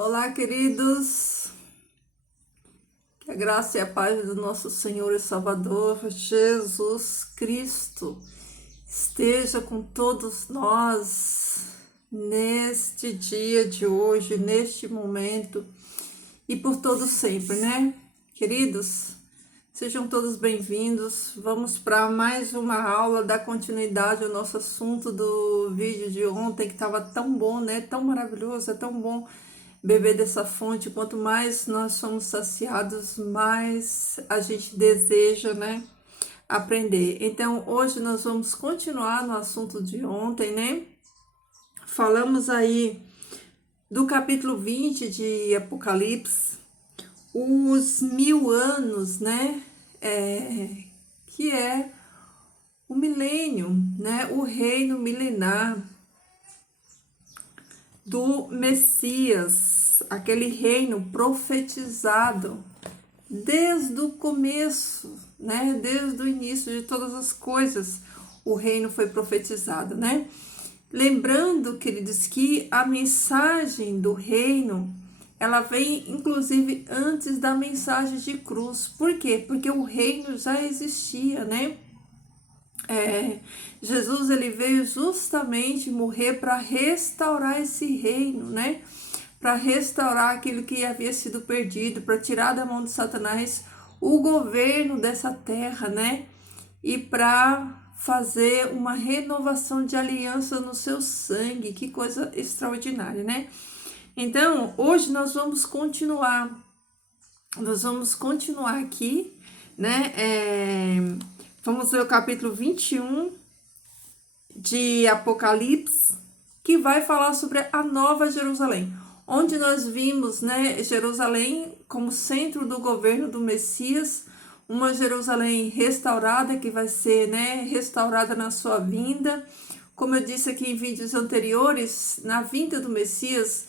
Olá, queridos. Que a graça e a paz do nosso Senhor e Salvador Jesus Cristo esteja com todos nós neste dia de hoje, neste momento e por todo sempre, né? Queridos, sejam todos bem-vindos. Vamos para mais uma aula, dar continuidade ao nosso assunto do vídeo de ontem, que estava tão bom, né? Tão maravilhoso, é tão bom beber dessa fonte. Quanto mais nós somos saciados, mais a gente deseja, né, aprender. Então, hoje nós vamos continuar no assunto de ontem, né? Falamos aí do capítulo 20 de Apocalipse, os 1000 anos, né? Que é o milênio, né? O reino milenar do Messias, aquele reino profetizado desde o começo, né? Desde o início de todas as coisas, o reino foi profetizado, né? Lembrando, queridos, que a mensagem do reino, ela vem inclusive antes da mensagem de cruz. Por quê? Porque o reino já existia, né? Jesus, ele veio justamente morrer para restaurar esse reino, né? Para restaurar aquilo que havia sido perdido, para tirar da mão de Satanás o governo dessa terra, né? E para fazer uma renovação de aliança no seu sangue. Que coisa extraordinária, né? Então, hoje nós vamos continuar aqui, né? Vamos ler o capítulo 21 de Apocalipse, que vai falar sobre a Nova Jerusalém, onde nós vimos, né, Jerusalém como centro do governo do Messias, uma Jerusalém restaurada, que vai ser, né, restaurada na sua vinda. Como eu disse aqui em vídeos anteriores, na vinda do Messias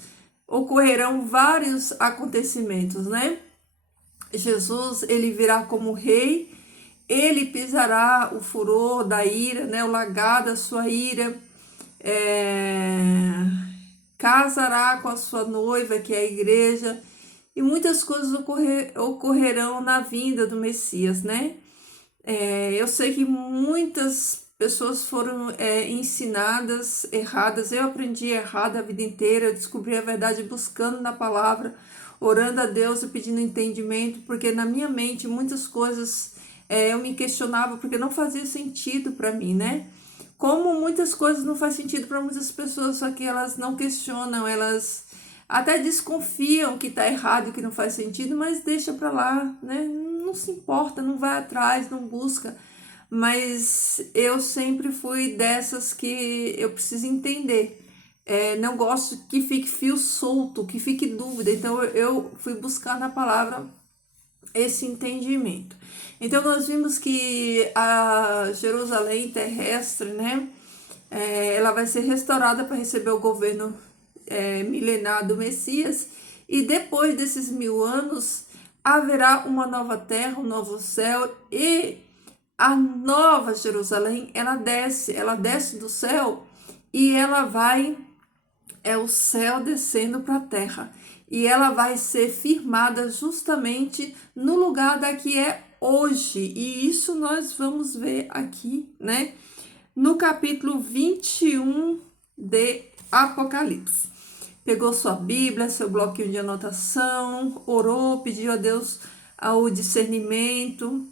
ocorrerão vários acontecimentos, né? Jesus, ele virá como rei, ele pisará o furor da ira, né, o lagar da sua ira, casará com a sua noiva, que é a igreja, e muitas coisas ocorrerão na vinda do Messias, né? Eu sei que muitas pessoas foram ensinadas erradas. Eu aprendi errado a vida inteira, eu descobri a verdade buscando na palavra, orando a Deus e pedindo entendimento, porque na minha mente muitas coisas eu me questionava porque não fazia sentido para mim, né? Como muitas coisas não faz sentido para muitas pessoas, só que elas não questionam, elas até desconfiam que está errado, que não faz sentido, mas deixa para lá, né? Não se importa, não vai atrás, não busca. Mas eu sempre fui dessas que eu preciso entender. Não gosto que fique fio solto, que fique dúvida. Então eu fui buscar na palavra esse entendimento. Então nós vimos que a Jerusalém terrestre, né, ela vai ser restaurada para receber o governo milenar do Messias, e depois desses 1000 anos haverá uma nova terra, um novo céu, e a nova Jerusalém, ela desce do céu, e ela vai, é o céu descendo para a terra, e ela vai ser firmada justamente no lugar da que é hoje, e isso nós vamos ver aqui, né, no capítulo 21 de Apocalipse. Pegou sua Bíblia, seu bloquinho de anotação, orou, pediu a Deus o discernimento,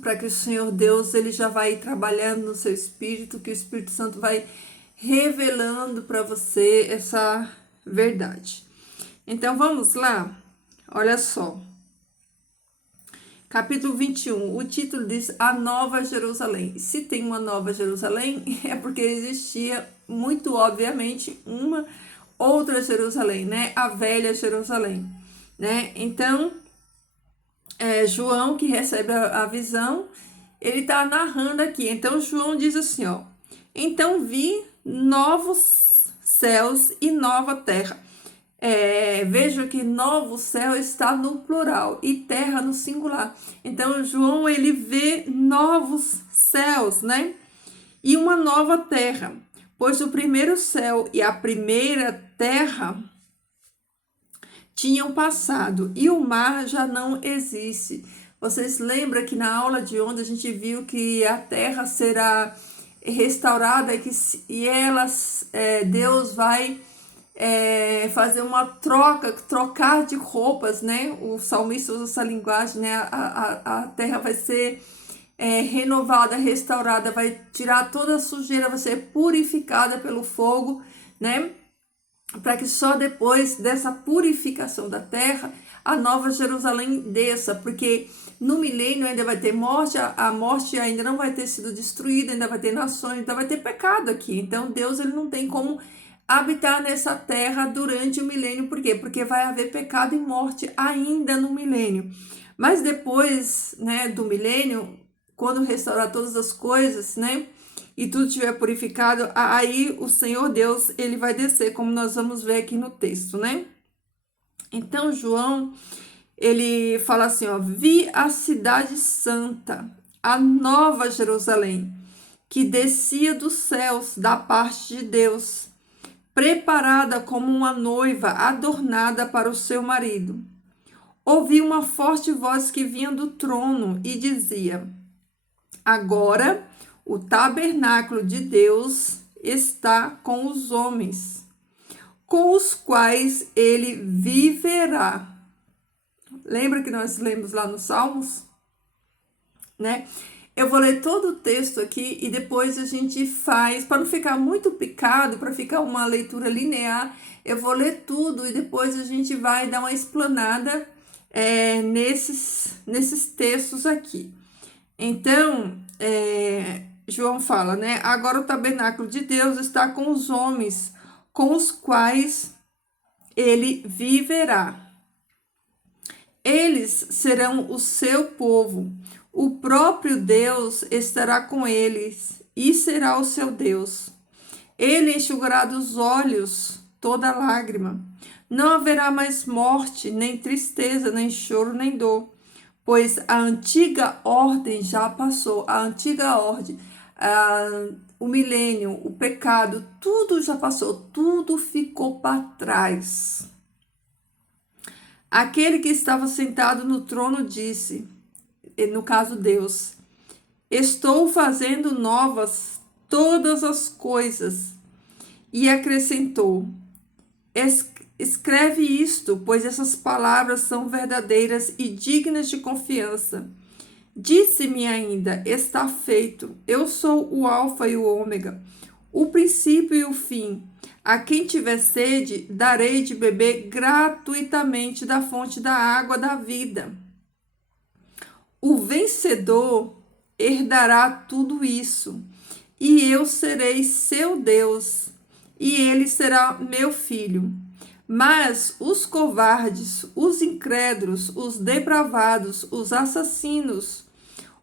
para que o Senhor Deus, ele já vai trabalhando no seu espírito, que o Espírito Santo vai revelando para você essa verdade. Então vamos lá, olha só. Capítulo 21, o título diz A Nova Jerusalém. Se tem uma Nova Jerusalém, é porque existia, muito obviamente, uma outra Jerusalém, né? A velha Jerusalém, né? Então, João, que recebe a visão, ele está narrando aqui. Então, João diz assim, ó. Então vi novos céus e nova terra. Vejo que novo céu está no plural e terra no singular. Então, João, ele vê novos céus, né? E uma nova terra, pois o primeiro céu e a primeira terra tinham passado e o mar já não existe. Vocês lembram que na aula de ontem a gente viu que a terra será restaurada e Deus vai fazer uma trocar de roupas, né? O salmista usa essa linguagem, né? A terra vai ser renovada, restaurada, vai tirar toda a sujeira, vai ser purificada pelo fogo, né? Para que só depois dessa purificação da terra a nova Jerusalém desça, porque no milênio ainda vai ter morte, a morte ainda não vai ter sido destruída, ainda vai ter nações, ainda vai ter pecado aqui. Então Deus ele não tem como habitar nessa terra durante o milênio. Por quê? Porque vai haver pecado e morte ainda no milênio. Mas depois, né, do milênio, quando restaurar todas as coisas, né, e tudo estiver purificado, aí o Senhor Deus, ele vai descer, como nós vamos ver aqui no texto, né? Então, João, ele fala assim, ó, vi a cidade santa, a nova Jerusalém, que descia dos céus da parte de Deus, preparada como uma noiva adornada para o seu marido. Ouvi uma forte voz que vinha do trono e dizia, agora o tabernáculo de Deus está com os homens, com os quais ele viverá. Lembra que nós lemos lá nos Salmos? Né? Eu vou ler todo o texto aqui e depois a gente faz, para não ficar muito picado, para ficar uma leitura linear, eu vou ler tudo e depois a gente vai dar uma explanada nesses textos aqui. Então, João fala, né? Agora o tabernáculo de Deus está com os homens, com os quais ele viverá. Eles serão o seu povo. O próprio Deus estará com eles e será o seu Deus. Ele enxugará dos olhos toda lágrima. Não haverá mais morte, nem tristeza, nem choro, nem dor, pois a antiga ordem já passou. A antiga ordem, o milênio, o pecado, tudo já passou, tudo ficou para trás. Aquele que estava sentado no trono disse, no caso Deus, estou fazendo novas todas as coisas. E acrescentou, escreve isto, pois essas palavras são verdadeiras e dignas de confiança. Disse-me ainda, está feito, eu sou o alfa e o ômega, o princípio e o fim. A quem tiver sede, darei de beber gratuitamente da fonte da água da vida. O vencedor herdará tudo isso, e eu serei seu Deus, e ele será meu filho. Mas os covardes, os incrédulos, os depravados, os assassinos,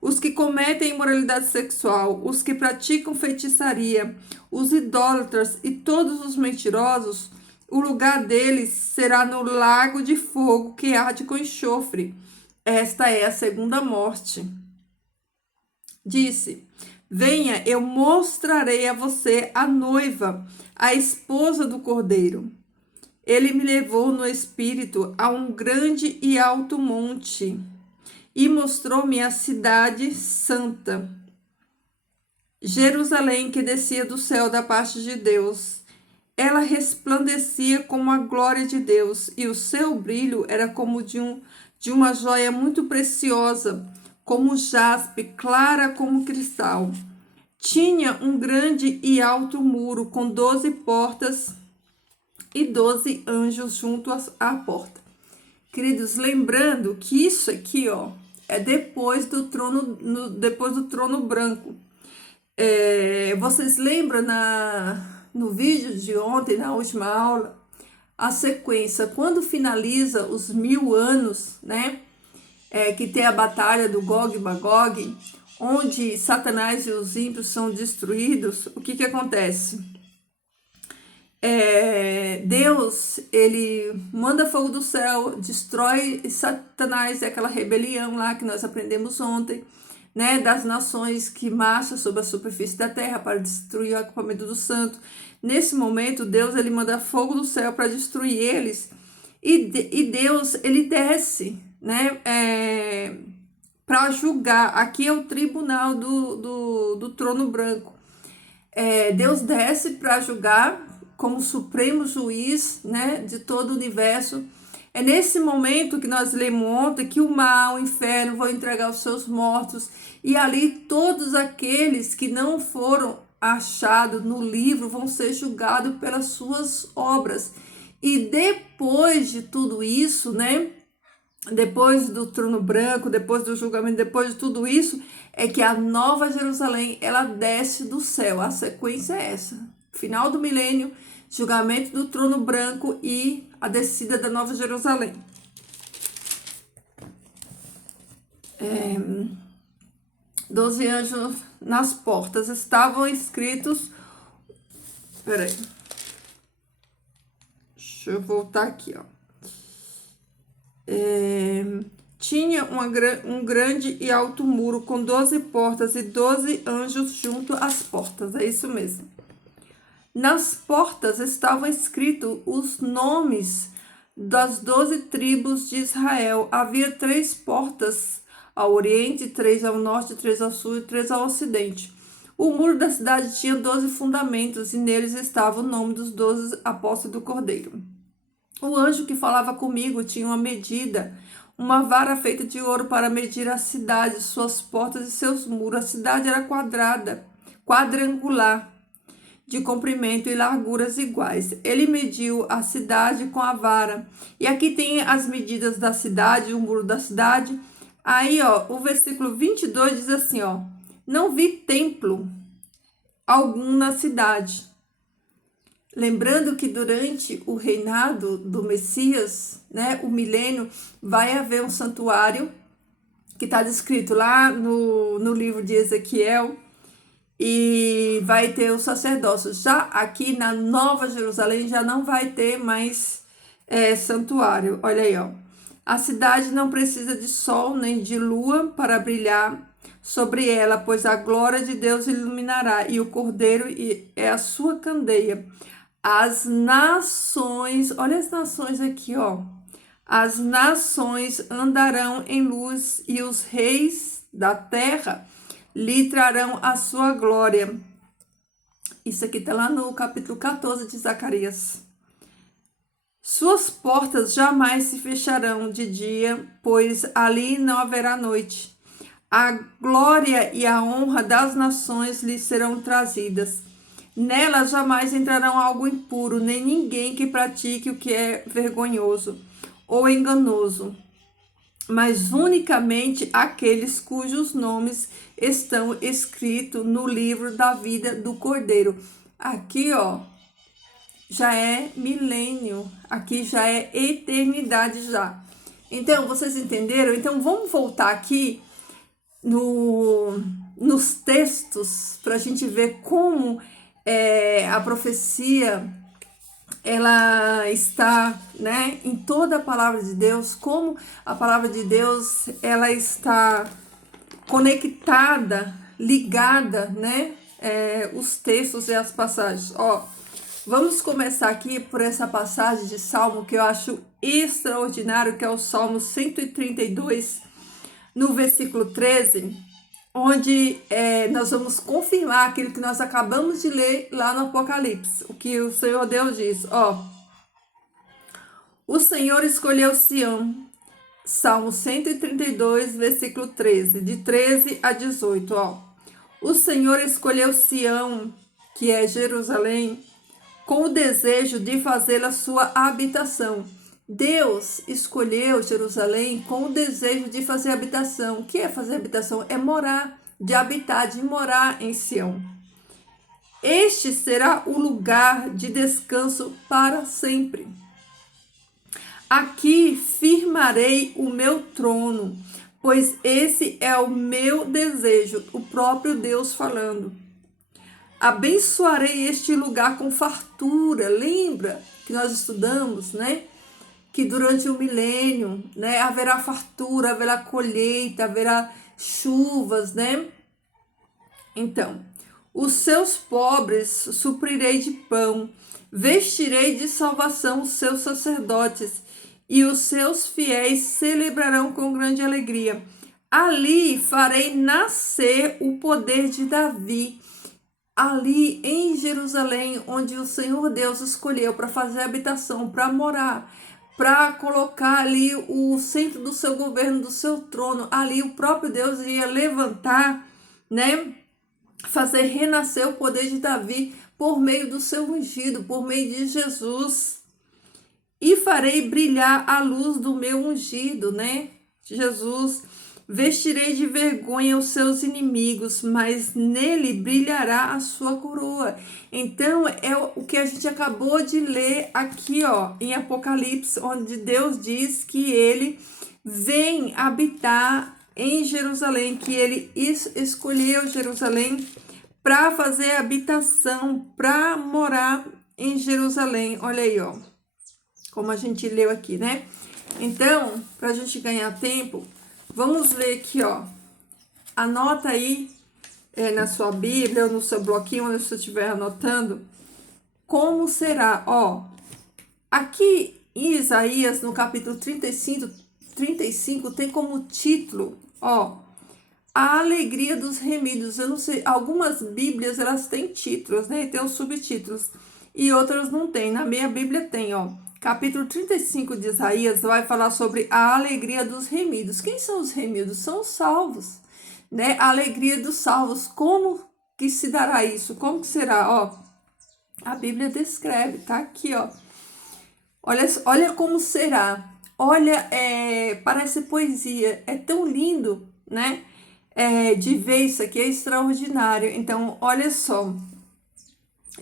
os que cometem imoralidade sexual, os que praticam feitiçaria, os idólatras e todos os mentirosos, o lugar deles será no lago de fogo que arde com enxofre. Esta é a segunda morte. Disse, venha, eu mostrarei a você a noiva, a esposa do Cordeiro. Ele me levou no espírito a um grande e alto monte e mostrou-me a cidade santa, Jerusalém, que descia do céu da parte de Deus. Ela resplandecia como a glória de Deus, e o seu brilho era como de uma joia muito preciosa, como jaspe, clara como cristal. Tinha um grande e alto muro com 12 portas e 12 anjos junto à porta. Queridos, lembrando que isso aqui, ó, é depois do trono branco. Vocês lembram no vídeo de ontem, na última aula, a sequência, quando finaliza os 1000 anos, né? Que tem a batalha do Gog e Magog, onde Satanás e os ímpios são destruídos, o que acontece? Deus, ele manda fogo do céu, destrói Satanás, aquela rebelião lá que nós aprendemos ontem, né, das nações que marcham sobre a superfície da terra para destruir o acampamento do santo. Nesse momento, Deus ele manda fogo do céu para destruir eles. E Deus, ele desce, né, para julgar. Aqui é o tribunal do trono branco. Deus desce para julgar como supremo juiz, né, de todo o universo. É nesse momento que nós lemos ontem que o mal, o inferno vão entregar os seus mortos, e ali todos aqueles que não foram achados no livro vão ser julgados pelas suas obras. E depois de tudo isso, né, depois do trono branco, depois do julgamento, depois de tudo isso, é que a nova Jerusalém, ela desce do céu. A sequência é essa: final do milênio, julgamento do trono branco e a descida da nova Jerusalém. 12 anjos nas portas estavam escritos. Peraí. Deixa eu voltar aqui, ó. Tinha um grande e alto muro com 12 portas e 12 anjos junto às portas. É isso mesmo. Nas portas estavam escritos os nomes das 12 tribos de Israel. Havia 3 portas ao oriente, 3 ao norte, 3 ao sul e 3 ao ocidente. O muro da cidade tinha 12 fundamentos e neles estava o nome dos 12 apóstolos do Cordeiro. O anjo que falava comigo tinha uma medida, uma vara feita de ouro para medir a cidade, suas portas e seus muros. A cidade era quadrangular, de comprimento e larguras iguais. Ele mediu a cidade com a vara. E aqui tem as medidas da cidade, o muro da cidade. Aí, ó, o versículo 22 diz assim, ó: não vi templo algum na cidade. Lembrando que durante o reinado do Messias, né, o milênio, vai haver um santuário que está descrito lá no livro de Ezequiel, e vai ter o sacerdócio. Já aqui na Nova Jerusalém já não vai ter mais santuário. Olha aí, ó. A cidade não precisa de sol nem de lua para brilhar sobre ela, pois a glória de Deus iluminará, e o Cordeiro é a sua candeia. As nações, olha as nações aqui, ó. As nações andarão em luz e os reis da terra lhe trarão a sua glória. Isso aqui está lá no capítulo 14 de Zacarias. Suas portas jamais se fecharão de dia, pois ali não haverá noite. A glória e a honra das nações lhe serão trazidas. Nela jamais entrarão algo impuro, nem ninguém que pratique o que é vergonhoso ou enganoso, mas unicamente aqueles cujos nomes estão escritos no livro da vida do Cordeiro. Aqui, ó, já é milênio, aqui já é eternidade já. Então, vocês entenderam? Então, vamos voltar aqui nos textos para a gente ver como a profecia ela está, né, em toda a palavra de Deus, como a palavra de Deus ela está conectada, ligada, né, os textos e as passagens. Ó, vamos começar aqui por essa passagem de Salmo que eu acho extraordinário, que é o Salmo 132, no versículo 13, onde nós vamos confirmar aquilo que nós acabamos de ler lá no Apocalipse, o que o Senhor Deus diz, ó: o Senhor escolheu Sião, Salmo 132, versículo 13, de 13 a 18, ó: o Senhor escolheu Sião, que é Jerusalém, com o desejo de fazê-la sua habitação. Deus escolheu Jerusalém com o desejo de fazer habitação. O que é fazer habitação? É morar, de habitar, de morar em Sião. Este será o lugar de descanso para sempre. Aqui firmarei o meu trono, pois esse é o meu desejo, o próprio Deus falando. Abençoarei este lugar com fartura. Lembra que nós estudamos, né? Que durante o milênio, né, haverá fartura, haverá colheita, haverá chuvas, né? Então, os seus pobres suprirei de pão, vestirei de salvação os seus sacerdotes, e os seus fiéis celebrarão com grande alegria. Ali farei nascer o poder de Davi. Ali em Jerusalém, onde o Senhor Deus escolheu para fazer habitação, para morar, para colocar ali o centro do seu governo, do seu trono, ali o próprio Deus ia levantar, né? Fazer renascer o poder de Davi por meio do seu ungido, por meio de Jesus. E farei brilhar a luz do meu ungido, né? Jesus. Vestirei de vergonha os seus inimigos, mas nele brilhará a sua coroa. Então, é o que a gente acabou de ler aqui, ó, em Apocalipse, onde Deus diz que ele vem habitar em Jerusalém, que ele escolheu Jerusalém para fazer habitação, para morar em Jerusalém. Olha aí, ó, como a gente leu aqui, né? Então, para a gente ganhar tempo, vamos ler aqui, ó. Anota aí na sua Bíblia ou no seu bloquinho, onde você estiver anotando, como será, ó. Aqui em Isaías, no capítulo 35 tem como título, ó, a alegria dos remidos. Eu não sei, algumas Bíblias, elas têm títulos, né? Tem os subtítulos, e outras não tem. Na minha Bíblia tem, ó. Capítulo 35 de Isaías vai falar sobre a alegria dos remidos. Quem são os remidos? São os salvos, né? A alegria dos salvos. Como que se dará isso? Como que será? Ó, a Bíblia descreve, tá aqui, ó. Olha como será. Olha, parece poesia. É tão lindo, né? De ver isso aqui, é extraordinário. Então, olha só.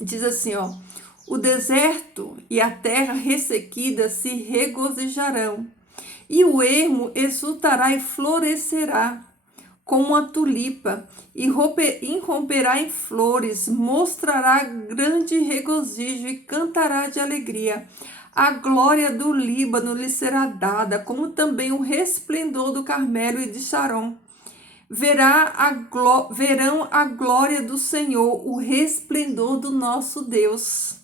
Diz assim, ó. O deserto e a terra ressequida se regozijarão, e o ermo exultará e florescerá como uma tulipa, e romperá em flores, mostrará grande regozijo e cantará de alegria. A glória do Líbano lhe será dada, como também o resplendor do Carmelo e de Sharon. Verão a glória do Senhor, o resplendor do nosso Deus.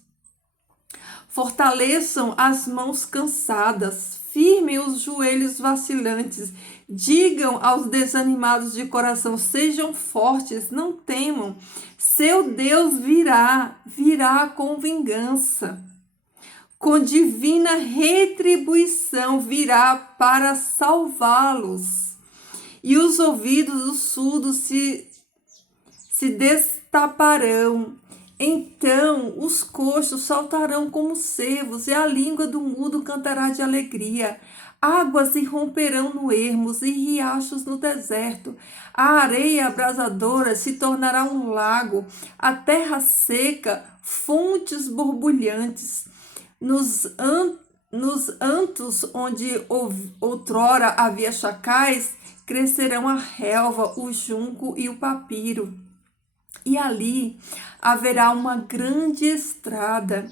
Fortaleçam as mãos cansadas, firmem os joelhos vacilantes, digam aos desanimados de coração, sejam fortes, não temam, seu Deus virá com vingança, com divina retribuição virá para salvá-los, e os ouvidos dos surdos se destaparão. Então os coxos saltarão como cervos, e a língua do mudo cantará de alegria. Águas irromperão no ermos e riachos no deserto. A areia abrasadora se tornará um lago, a terra seca, fontes borbulhantes. Nos antos onde outrora havia chacais, crescerão a relva, o junco e o papiro. E ali haverá uma grande estrada,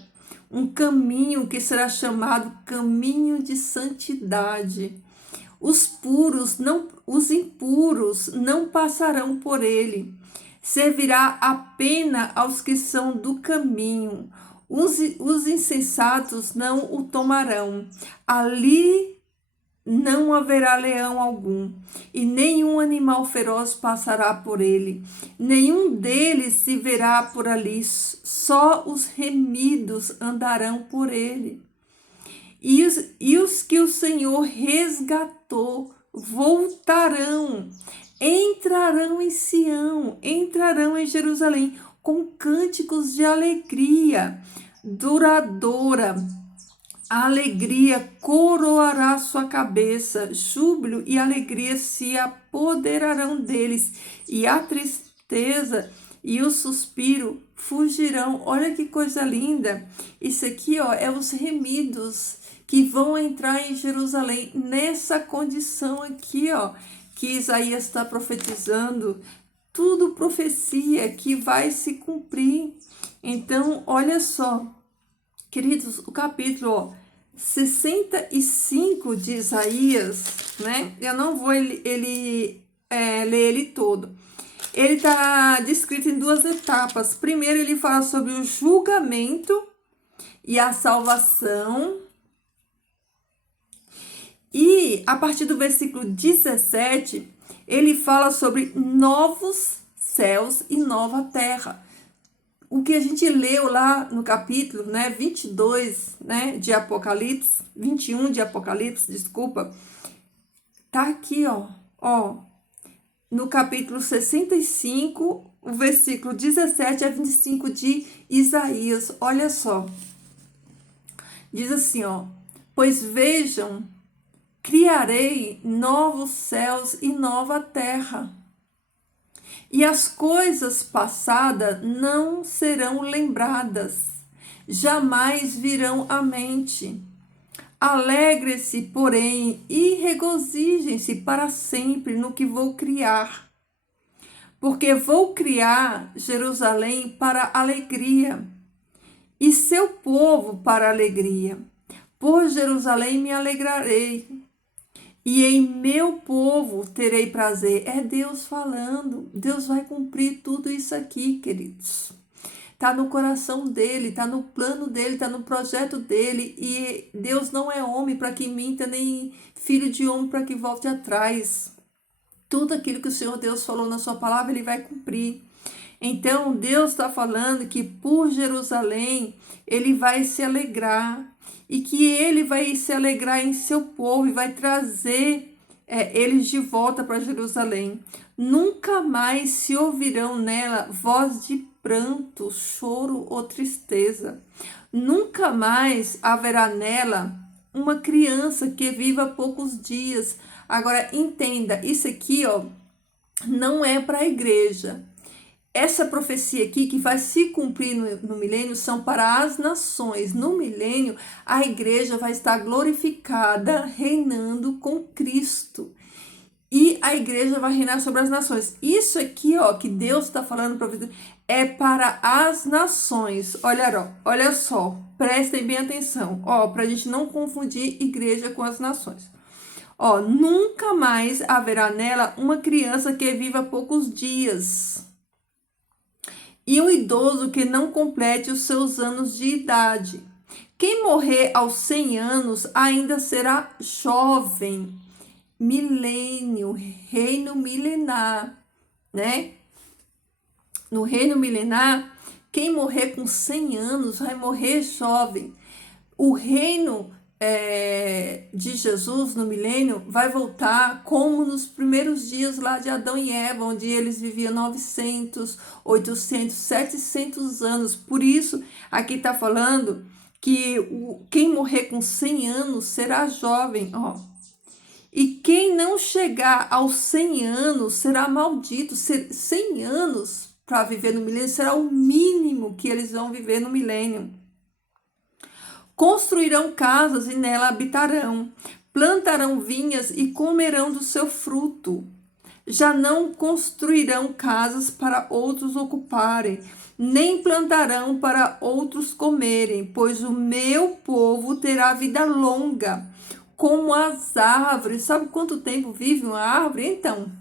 um caminho que será chamado caminho de santidade. Os impuros não passarão por ele. Servirá a pena aos que são do caminho. Os insensatos não o tomarão. Ali não haverá leão algum, e nenhum animal feroz passará por ele. Nenhum deles se verá por ali, só os remidos andarão por ele. E os que o Senhor resgatou voltarão, entrarão em Sião, entrarão em Jerusalém com cânticos de alegria duradoura. A alegria coroará sua cabeça, júbilo e alegria se apoderarão deles, e a tristeza e o suspiro fugirão. Olha que coisa linda! Isso aqui, ó, é os remidos que vão entrar em Jerusalém nessa condição aqui, ó, que Isaías está profetizando. Tudo profecia que vai se cumprir. Então, olha só, queridos, o capítulo 65 de Isaías, né? Eu não vou ler ele todo. Ele está descrito em duas etapas. Primeiro, ele fala sobre o julgamento e a salvação. a partir do versículo 17, ele fala sobre novos céus e nova terra. O que a gente leu lá no capítulo, 22, de Apocalipse, 21 de Apocalipse, desculpa, tá aqui, ó, no capítulo 65, o versículo 17 a 25 de Isaías. Olha só. Diz assim, pois vejam, criarei novos céus e nova terra, e as coisas passadas não serão lembradas, jamais virão à mente. Alegre-se, porém, e regozijem-se para sempre no que vou criar. Porque vou criar Jerusalém para alegria, e seu povo para alegria. Por Jerusalém me alegrarei, e em meu povo terei prazer. É Deus falando. Deus vai cumprir tudo isso aqui, queridos. Está no coração dele, está no plano dele, está no projeto dele. E Deus não é homem para que minta, nem filho de homem para que volte atrás. Tudo aquilo que o Senhor Deus falou na sua palavra, ele vai cumprir. Então, Deus está falando que por Jerusalém, ele vai se alegrar. E que ele vai se alegrar em seu povo e vai trazer eles de volta para Jerusalém. Nunca mais se ouvirão nela voz de pranto, choro ou tristeza. Nunca mais haverá nela uma criança que viva poucos dias. Agora, entenda, isso aqui, não é para a igreja. Essa profecia aqui que vai se cumprir no milênio são para as nações. No milênio, a igreja vai estar glorificada, reinando com Cristo. E a igreja vai reinar sobre as nações. Isso aqui, que Deus está falando para você, é para as nações. Olha só, prestem bem atenção, para a gente não confundir igreja com as nações. Nunca mais haverá nela uma criança que viva poucos dias, e um idoso que não complete os seus anos de idade. Quem morrer aos 100 anos ainda será jovem. Milênio, reino milenar, No reino milenar, quem morrer com 100 anos vai morrer jovem. O reino de Jesus no milênio vai voltar como nos primeiros dias lá de Adão e Eva, onde eles viviam 900, 800, 700 anos. Por isso, aqui está falando que quem morrer com 100 anos será jovem, E quem não chegar aos 100 anos será maldito. 100 anos para viver no milênio será o mínimo que eles vão viver no milênio. Construirão casas e nela habitarão, plantarão vinhas e comerão do seu fruto. Já não construirão casas para outros ocuparem, nem plantarão para outros comerem, pois o meu povo terá vida longa, como as árvores. Sabe quanto tempo vive uma árvore? Então,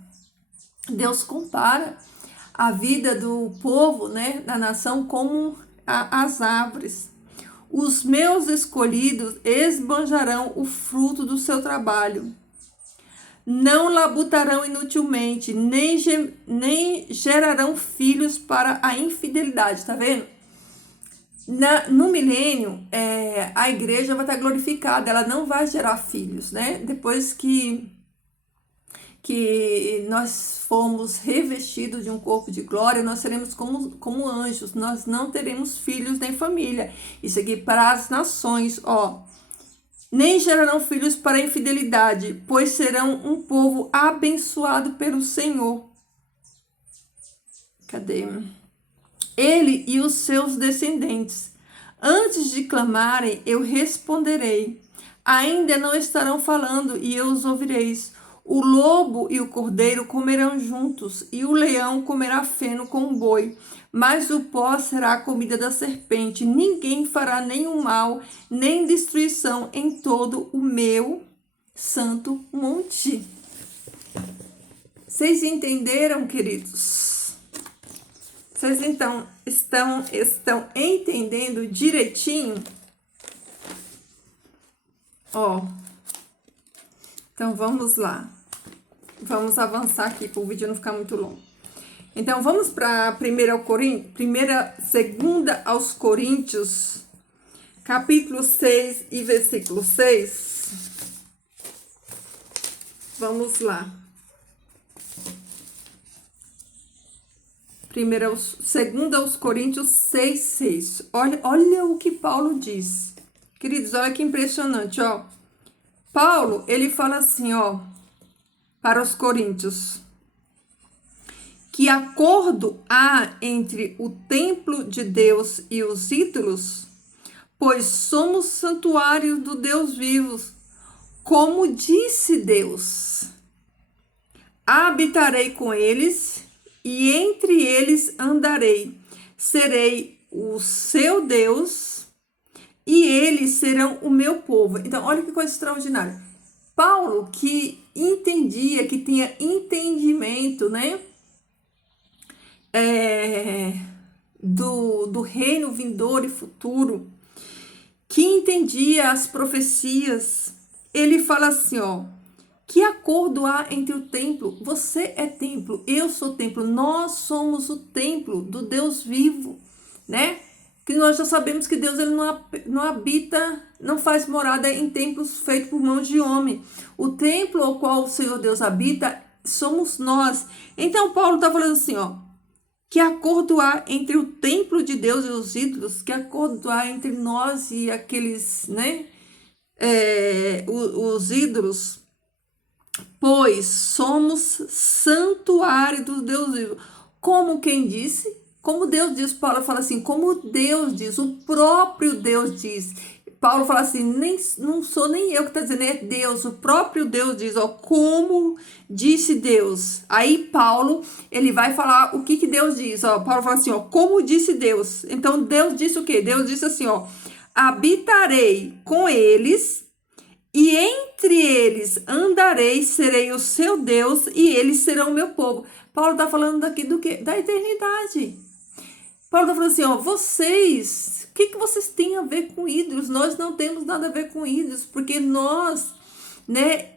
Deus compara a vida do povo, da nação, como as árvores. Os meus escolhidos esbanjarão o fruto do seu trabalho. Não labutarão inutilmente, nem gerarão filhos para a infidelidade. Tá vendo? No milênio, a igreja vai estar glorificada. Ela não vai gerar filhos, Depois que nós fomos revestidos de um corpo de glória, nós seremos como anjos, nós não teremos filhos nem família. Isso aqui para as nações, Nem gerarão filhos para a infidelidade, pois serão um povo abençoado pelo Senhor. Cadê? Ele e os seus descendentes. Antes de clamarem, eu responderei. Ainda não estarão falando, e eu os ouvireis. O lobo e o cordeiro comerão juntos, e o leão comerá feno com o boi, mas o pó será a comida da serpente. Ninguém fará nenhum mal, nem destruição em todo o meu santo monte. Vocês entenderam, queridos? Vocês então estão entendendo direitinho? Então, vamos lá. Vamos avançar aqui para o vídeo não ficar muito longo. Então, vamos para 2ª aos Coríntios, capítulo 6 e versículo 6. Vamos lá. 2ª aos Coríntios 6, 6. Olha o que Paulo diz. Queridos, olha que impressionante, ó. Paulo, ele fala assim, ó, para os coríntios: que acordo há entre o templo de Deus e os ídolos? Pois somos santuário do Deus vivo. Como disse Deus: habitarei com eles e entre eles andarei. Serei o seu Deus e eles serão o meu povo. Então, olha que coisa extraordinária. Paulo, que entendia, que tinha entendimento, né? Do reino vindouro e futuro, que entendia as profecias, ele fala assim, ó: que acordo há entre o templo? Você é templo, eu sou templo, nós somos o templo do Deus vivo, né? Que nós já sabemos que Deus, ele não habita, não faz morada em templos feitos por mãos de homem. O templo ao qual o Senhor Deus habita somos nós. Então Paulo está falando assim, ó: que acordo há entre o templo de Deus e os ídolos? Que acordo há entre nós e aqueles, né? Os ídolos? Pois somos santuário do Deus vivo. Como quem disse? Como Deus diz. Paulo fala assim, como Deus diz, o próprio Deus diz. Paulo fala assim, não sou nem eu que está dizendo, é Deus, o próprio Deus diz, ó, como disse Deus. Aí Paulo, ele vai falar o que Deus diz, ó. Paulo fala assim, ó, como disse Deus. Então Deus disse o quê? Deus disse assim, ó: habitarei com eles e entre eles andarei, serei o seu Deus e eles serão o meu povo. Paulo está falando daqui do quê? Da eternidade. Paulo está falando assim, ó, vocês, o que vocês têm a ver com ídolos? Nós não temos nada a ver com ídolos, porque nós, né,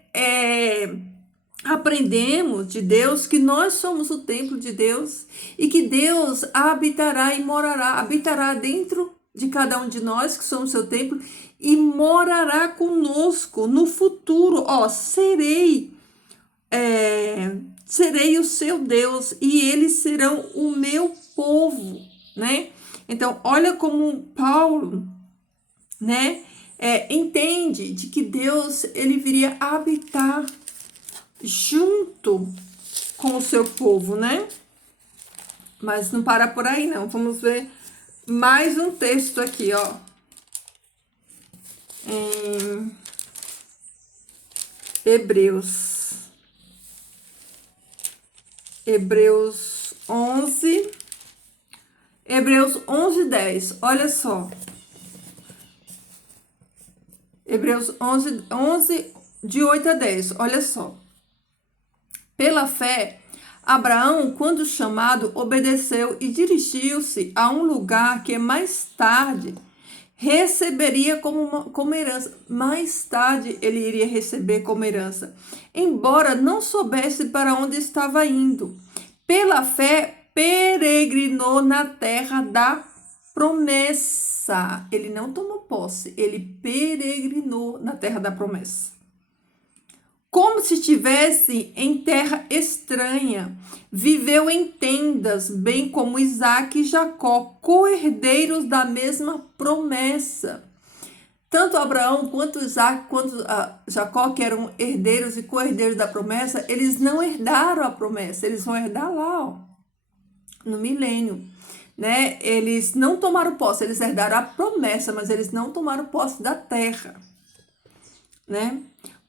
aprendemos de Deus que nós somos o templo de Deus e que Deus habitará e habitará dentro de cada um de nós, que somos seu templo, e morará conosco no futuro. Ó, serei o seu Deus e eles serão o meu povo, né? Então, olha como Paulo, né, entende de que Deus, ele viria habitar junto com o seu povo, né? Mas não para por aí, não. Vamos ver mais um texto aqui, ó. Em Hebreus 11, 10, olha só. Hebreus 11, de 8 a 10, olha só. Pela fé, Abraão, quando chamado, obedeceu e dirigiu-se a um lugar que mais tarde receberia como herança. Mais tarde ele iria receber como herança, embora não soubesse para onde estava indo. Pela fé, peregrinou na terra da promessa. Ele não tomou posse, ele peregrinou na terra da promessa. Como se estivesse em terra estranha, viveu em tendas, bem como Isaque e Jacó, co-herdeiros da mesma promessa. Tanto Abraão quanto Isaque, quanto Jacó, que eram herdeiros e co-herdeiros da promessa, eles não herdaram a promessa, eles vão herdar lá, ó, no milênio, né? Eles não tomaram posse, eles herdaram a promessa, mas eles não tomaram posse da terra, né?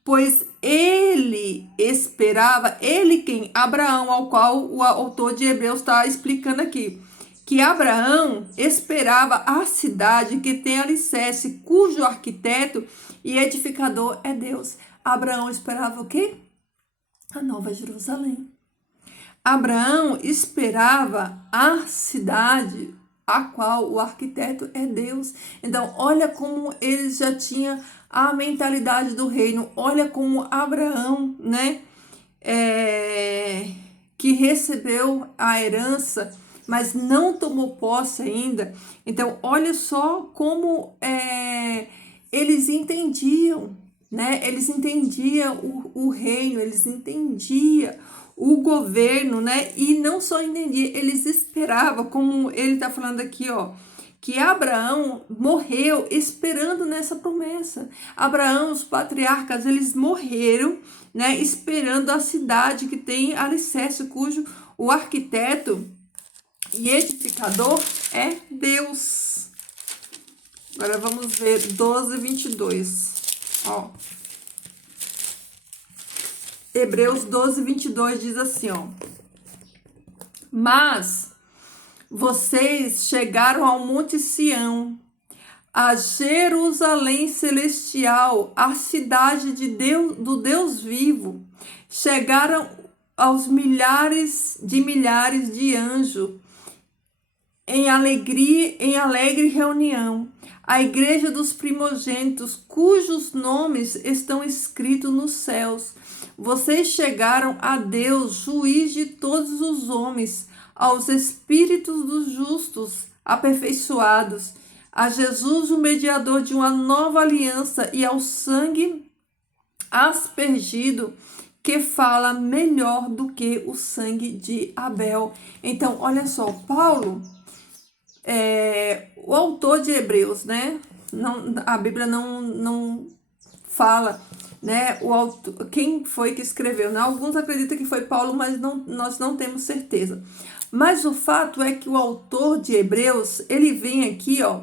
Pois ele esperava, Abraão, ao qual o autor de Hebreus está explicando aqui, que Abraão esperava a cidade que tem alicerce, cujo arquiteto e edificador é Deus. Abraão esperava o quê? A Nova Jerusalém. Abraão esperava a cidade a qual o arquiteto é Deus. Então, olha como ele já tinha a mentalidade do reino. Olha como Abraão, né, que recebeu a herança, mas não tomou posse ainda. Então, olha só como eles entendiam, né? Eles entendiam o reino, eles entendiam o governo, né? E não só entendiam, eles esperavam, como ele está falando aqui, ó, que Abraão morreu esperando nessa promessa. Abraão, os patriarcas, eles morreram, né, esperando a cidade que tem alicerce, cujo o arquiteto e edificador é Deus. Agora vamos ver 12:22. Ó. Hebreus 12:22 diz assim, ó: mas vocês chegaram ao Monte Sião, a Jerusalém celestial, a cidade de Deus, do Deus vivo. Chegaram aos milhares de anjos em alegria, em alegre reunião. A igreja dos primogênitos, cujos nomes estão escritos nos céus. Vocês chegaram a Deus, juiz de todos os homens, aos espíritos dos justos, aperfeiçoados, a Jesus, o mediador de uma nova aliança, e ao sangue aspergido, que fala melhor do que o sangue de Abel. Então, olha só, Paulo, o autor de Hebreus, né? Não, a Bíblia não fala, né? O autor, quem foi que escreveu, né? Alguns acreditam que foi Paulo, mas nós não temos certeza. Mas o fato é que o autor de Hebreus, ele vem aqui, ó,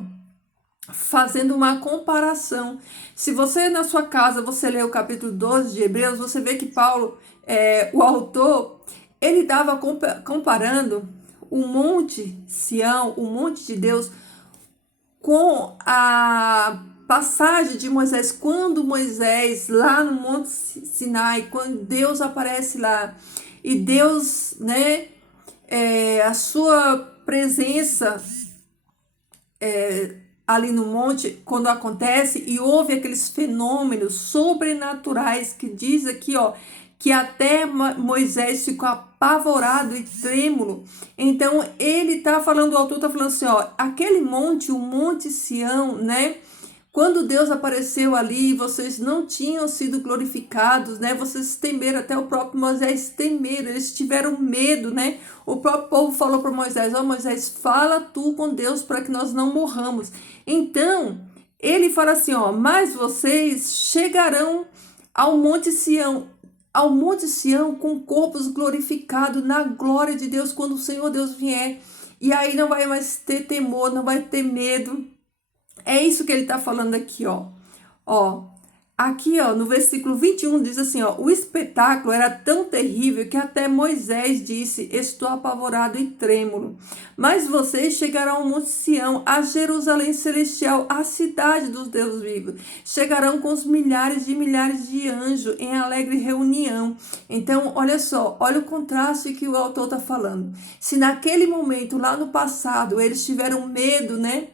fazendo uma comparação. Se você na sua casa, você lê o capítulo 12 de Hebreus, você vê que Paulo, o autor, ele estava comparando o Monte Sião, o Monte de Deus, com a passagem de Moisés, quando Moisés, lá no Monte Sinai, quando Deus aparece lá, e Deus, né, a sua presença ali no monte, quando acontece, e houve aqueles fenômenos sobrenaturais, que diz aqui, ó, que até Moisés ficou apavorado e trêmulo. Então, ele tá falando, o autor tá falando assim, ó, aquele monte, o Monte Sião, né? Quando Deus apareceu ali, vocês não tinham sido glorificados, né? Vocês temeram, até o próprio Moisés temeram, eles tiveram medo, né? O próprio povo falou para Moisés, ó, Moisés, fala tu com Deus para que nós não morramos. Então, ele fala assim, ó, mas vocês chegarão ao Monte Sião, com corpos glorificados na glória de Deus, quando o Senhor Deus vier. E aí não vai mais ter temor, não vai ter medo. É isso que ele está falando aqui, ó. Aqui, ó, no versículo 21 diz assim, ó: o espetáculo era tão terrível que até Moisés disse: estou apavorado e trêmulo. Mas vocês chegarão ao Monte Sião, a Jerusalém celestial, a cidade dos Deus vivos. Chegarão com os milhares de anjos em alegre reunião. Então, olha só, olha o contraste que o autor está falando. Se naquele momento, lá no passado, eles tiveram medo, né,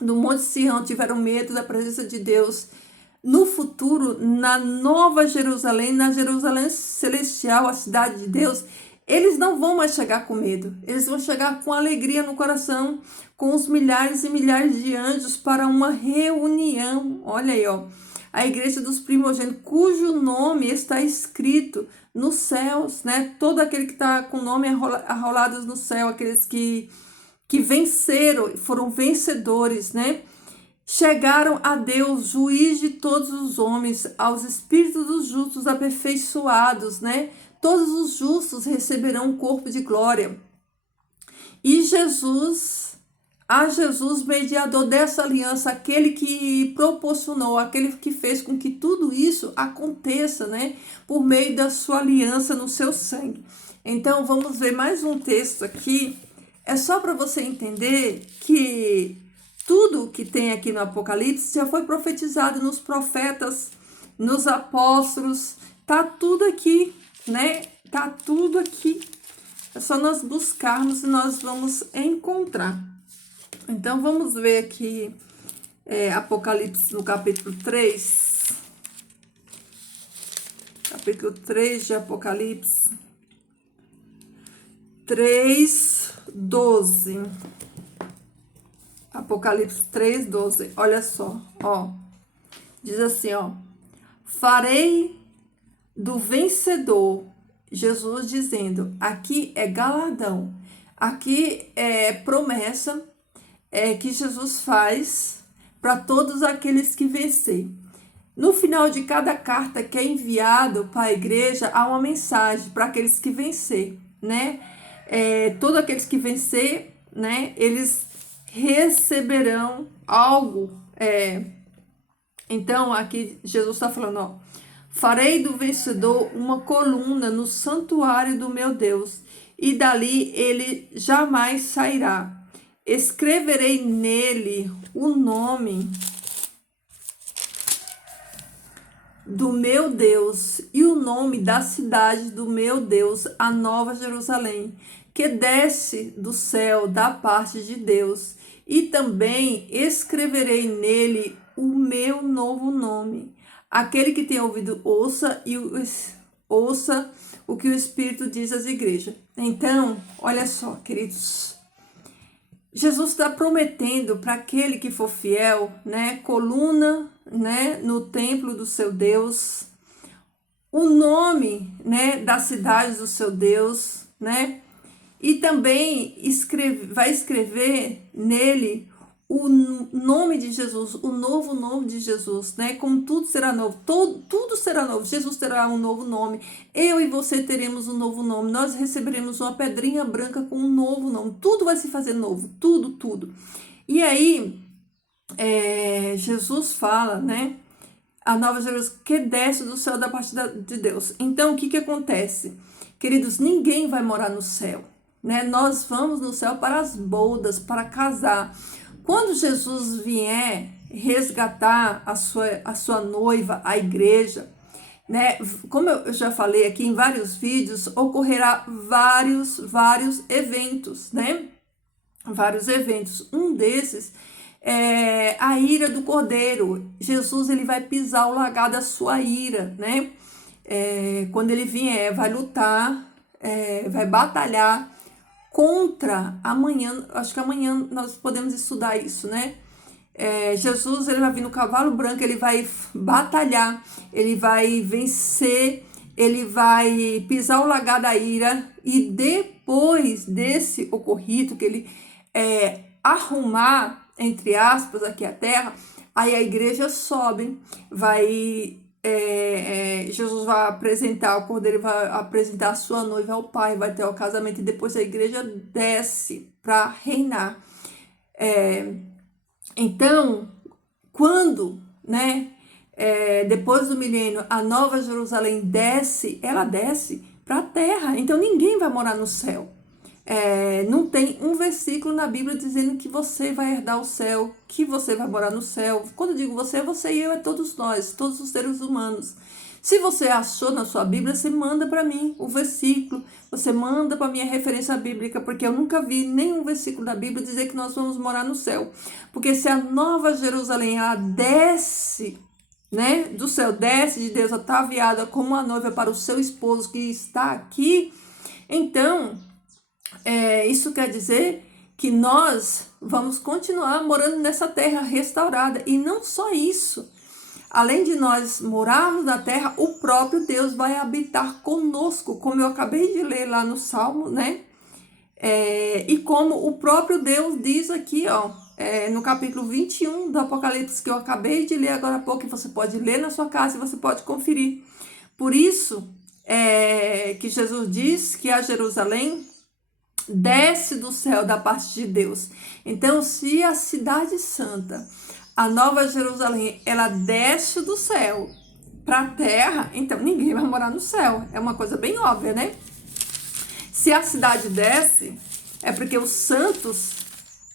do Monte Sião, tiveram medo da presença de Deus, no futuro, na Nova Jerusalém, na Jerusalém celestial, a cidade de Deus, eles não vão mais chegar com medo. Eles vão chegar com alegria no coração, com os milhares e milhares de anjos para uma reunião. Olha aí, ó. A igreja dos primogênitos, cujo nome está escrito nos céus, né? Todo aquele que está com o nome arrolados no céu, aqueles que venceram, foram vencedores, né? Chegaram a Deus, juiz de todos os homens, aos espíritos dos justos aperfeiçoados, né? Todos os justos receberão um corpo de glória. E Jesus, mediador dessa aliança, aquele que proporcionou, aquele que fez com que tudo isso aconteça, né? Por meio da sua aliança no seu sangue. Então, vamos ver mais um texto aqui. É só para você entender que tudo que tem aqui no Apocalipse já foi profetizado nos profetas, nos apóstolos. Tá tudo aqui, né? Tá tudo aqui. É só nós buscarmos e nós vamos encontrar. Então, vamos ver aqui Apocalipse no capítulo 3. Capítulo 3 de Apocalipse. 3:12. Apocalipse 3:12. Olha só, ó. Diz assim, ó. Farei do vencedor, Jesus dizendo, aqui é galardão, aqui é promessa que Jesus faz para todos aqueles que vencer. No final de cada carta que é enviado para a igreja, há uma mensagem para aqueles que vencer, né? Todos aqueles que vencer, né? Eles receberão algo. Então, aqui Jesus está falando, ó. Farei do vencedor uma coluna no santuário do meu Deus, e dali ele jamais sairá. Escreverei nele o nome do meu Deus e o nome da cidade do meu Deus, a Nova Jerusalém, que desce do céu da parte de Deus. E também escreverei nele o meu novo nome. Aquele que tem ouvido, ouça o que o Espírito diz às igrejas. Então, olha só, queridos. Jesus está prometendo para aquele que for fiel, né, coluna, né, no templo do seu Deus, o nome, né, da cidade do seu Deus, né, e também vai escrever nele o nome de Jesus, o novo nome de Jesus, né? Como tudo será novo, tudo será novo. Jesus terá um novo nome. Eu e você teremos um novo nome. Nós receberemos uma pedrinha branca com um novo nome. Tudo vai se fazer novo, tudo. E aí, Jesus fala, né? A Nova Jerusalém que desce do céu da parte de Deus. Então, o que acontece? Queridos, ninguém vai morar no céu, né? Nós vamos no céu para as bodas, para casar. Quando Jesus vier resgatar a sua noiva, a igreja, né? Como eu já falei aqui em vários vídeos, ocorrerá vários eventos, né? Vários eventos. Um desses é a ira do Cordeiro. Jesus, ele vai pisar o lagar da sua ira, né? Quando ele vier, vai lutar, vai batalhar contra amanhã. Acho que amanhã nós podemos estudar isso, né? Jesus, ele vai vir no cavalo branco, ele vai batalhar, ele vai vencer, ele vai pisar o lagar da ira, e depois desse ocorrido, que ele arrumar, entre aspas, aqui a terra, aí a igreja sobe, Jesus vai apresentar o cordeiro, vai apresentar a sua noiva ao pai, vai ter o casamento, e depois a igreja desce para reinar. Então, quando, né, depois do milênio, a Nova Jerusalém ela desce para a terra, então ninguém vai morar no céu. Não tem um versículo na Bíblia dizendo que você vai herdar o céu, que você vai morar no céu. Quando eu digo você e eu, é todos nós, todos os seres humanos. Se você achou na sua Bíblia, você manda para mim o versículo, você manda para minha referência bíblica, porque eu nunca vi nenhum versículo da Bíblia dizer que nós vamos morar no céu. Porque se a Nova Jerusalém, ela desce, né, do céu, desce de Deus, ataviada como uma noiva para o seu esposo que está aqui, então isso quer dizer que nós vamos continuar morando nessa terra restaurada. E não só isso, além de nós morarmos na terra, o próprio Deus vai habitar conosco, como eu acabei de ler lá no Salmo, né? E como o próprio Deus diz aqui, ó, no capítulo 21 do Apocalipse, que eu acabei de ler agora há pouco, que você pode ler na sua casa e você pode conferir. Por isso, que Jesus diz que a Jerusalém desce do céu da parte de Deus. Então, se a cidade santa, a Nova Jerusalém, ela desce do céu para a terra, então ninguém vai morar no céu. É uma coisa bem óbvia, né? Se a cidade desce, é porque os santos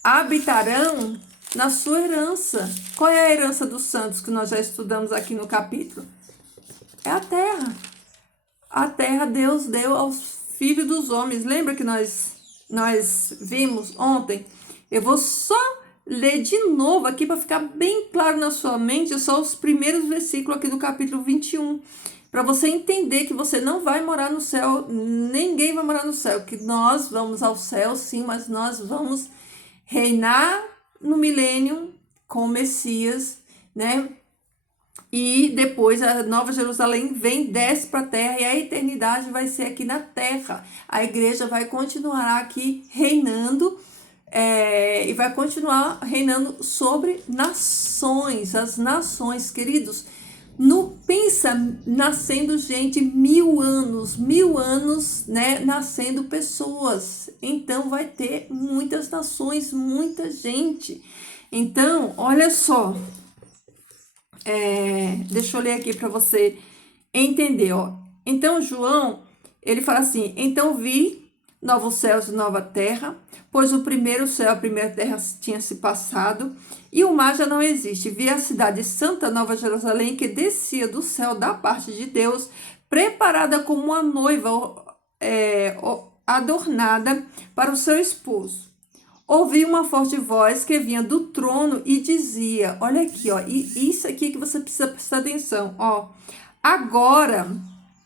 habitarão na sua herança. Qual é a herança dos santos que nós já estudamos aqui no capítulo? É a terra. A terra Deus deu aos filhos dos homens. Lembra que nós vimos ontem? Eu vou só ler de novo aqui para ficar bem claro na sua mente, só os primeiros versículos aqui do capítulo 21, para você entender que você não vai morar no céu, ninguém vai morar no céu, que nós vamos ao céu sim, mas nós vamos reinar no milênio com o Messias, né? E depois a Nova Jerusalém vem, desce para a terra, e a eternidade vai ser aqui na terra. A igreja vai continuar aqui reinando, e vai continuar reinando sobre nações, as nações, queridos. Pensa nascendo gente, 1000 anos, né? Nascendo pessoas. Então vai ter muitas nações, muita gente. Então, olha só. Deixa eu ler aqui para você entender, ó. Então, João, ele fala assim: então vi novos céus e nova terra, pois o primeiro céu, a primeira terra tinha se passado, e o mar já não existe. Vi a cidade santa, Nova Jerusalém, que descia do céu da parte de Deus, preparada como uma noiva adornada para o seu esposo. Ouvi uma forte voz que vinha do trono e dizia, olha aqui, ó, e isso aqui que você precisa prestar atenção, ó. Agora,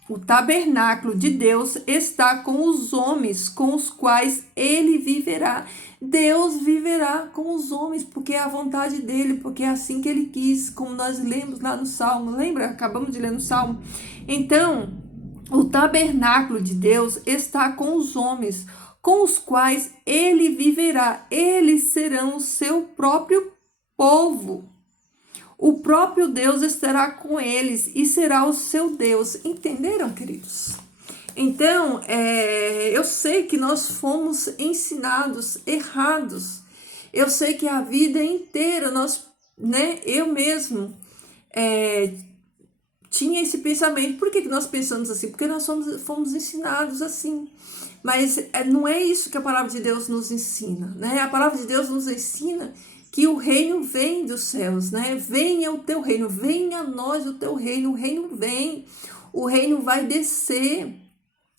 o tabernáculo de Deus está com os homens, com os quais ele viverá. Deus viverá com os homens, porque é a vontade dele, porque é assim que ele quis, como nós lemos lá no Salmo. Lembra? Acabamos de ler no Salmo. Então, o tabernáculo de Deus está com os homens, com os quais ele viverá. Eles serão o seu próprio povo. O próprio Deus estará com eles e será o seu Deus. Entenderam, queridos? Então, eu sei que nós fomos ensinados errados. Eu sei que a vida inteira eu mesmo tinha esse pensamento. Por que nós pensamos assim? Porque nós fomos ensinados assim. Mas não é isso que a palavra de Deus nos ensina, né? A palavra de Deus nos ensina que o reino vem dos céus, né? Venha o teu reino, venha a nós o teu reino, o reino vem, o reino vai descer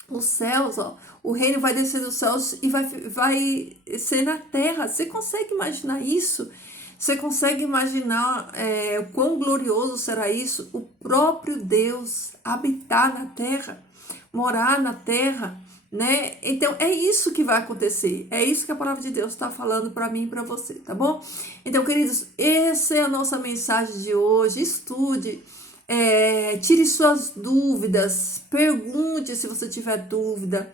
os céus, ó. O reino vai descer dos céus e vai ser na terra. Você consegue imaginar isso? Você consegue imaginar o quão glorioso será isso? O próprio Deus habitar na terra, morar na terra, né? Então é isso que vai acontecer, é isso que a palavra de Deus está falando para mim e para você, tá bom? Então, queridos, essa é a nossa mensagem de hoje. Estude, tire suas dúvidas, pergunte se você tiver dúvida,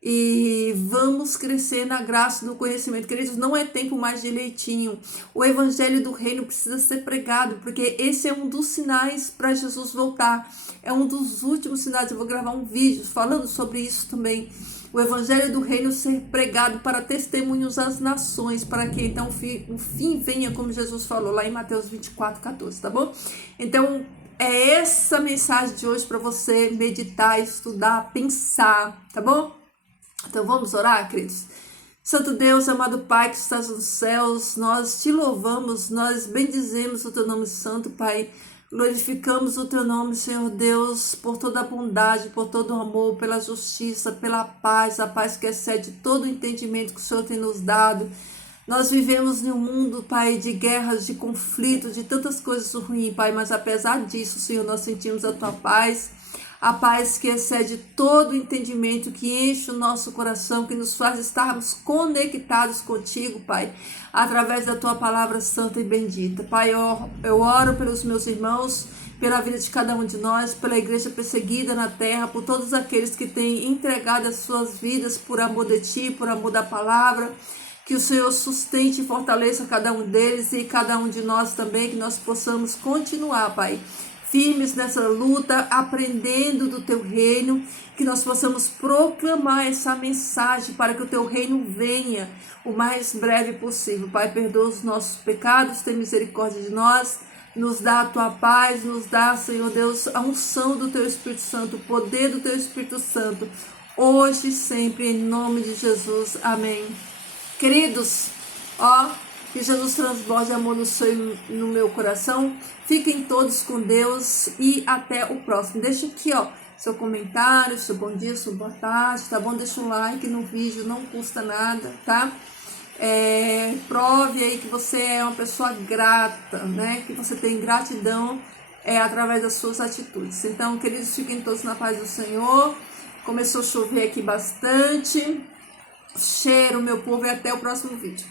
e vamos crescer na graça e no conhecimento. Queridos, não é tempo mais de leitinho. O evangelho do reino precisa ser pregado, porque esse é um dos sinais para Jesus voltar. É um dos últimos sinais. Eu vou gravar um vídeo falando sobre isso também. O evangelho do reino ser pregado para testemunhos às nações, para que então o fim venha, como Jesus falou lá em Mateus 24:14, tá bom? Então, é essa mensagem de hoje para você meditar, estudar, pensar, tá bom? Então vamos orar, queridos? Santo Deus, amado Pai que estás nos céus, nós te louvamos, nós bendizemos o teu nome santo, Pai. Glorificamos o teu nome, Senhor Deus, por toda a bondade, por todo o amor, pela justiça, pela paz, a paz que excede todo o entendimento que o Senhor tem nos dado. Nós vivemos em um mundo, Pai, de guerras, de conflitos, de tantas coisas ruins, Pai, mas apesar disso, Senhor, nós sentimos a tua paz. A paz que excede todo o entendimento, que enche o nosso coração, que nos faz estarmos conectados contigo, Pai, através da tua palavra santa e bendita. Pai, eu oro pelos meus irmãos, pela vida de cada um de nós, pela igreja perseguida na terra, por todos aqueles que têm entregado as suas vidas por amor de ti, por amor da palavra. Que o Senhor sustente e fortaleça cada um deles e cada um de nós também, que nós possamos continuar, Pai, firmes nessa luta, aprendendo do teu reino, que nós possamos proclamar essa mensagem para que o teu reino venha o mais breve possível. Pai, perdoa os nossos pecados, tem misericórdia de nós, nos dá a tua paz, nos dá, Senhor Deus, a unção do teu Espírito Santo, o poder do teu Espírito Santo, hoje e sempre, em nome de Jesus. Amém. Queridos, que Jesus transborde amor no seu e no meu coração. Fiquem todos com Deus e até o próximo. Deixa aqui, seu comentário, seu bom dia, sua boa tarde, tá bom? Deixa um like no vídeo, não custa nada, tá? Prove aí que você é uma pessoa grata, né? Que você tem gratidão através das suas atitudes. Então, queridos, fiquem todos na paz do Senhor. Começou a chover aqui bastante. Cheiro, meu povo, e até o próximo vídeo.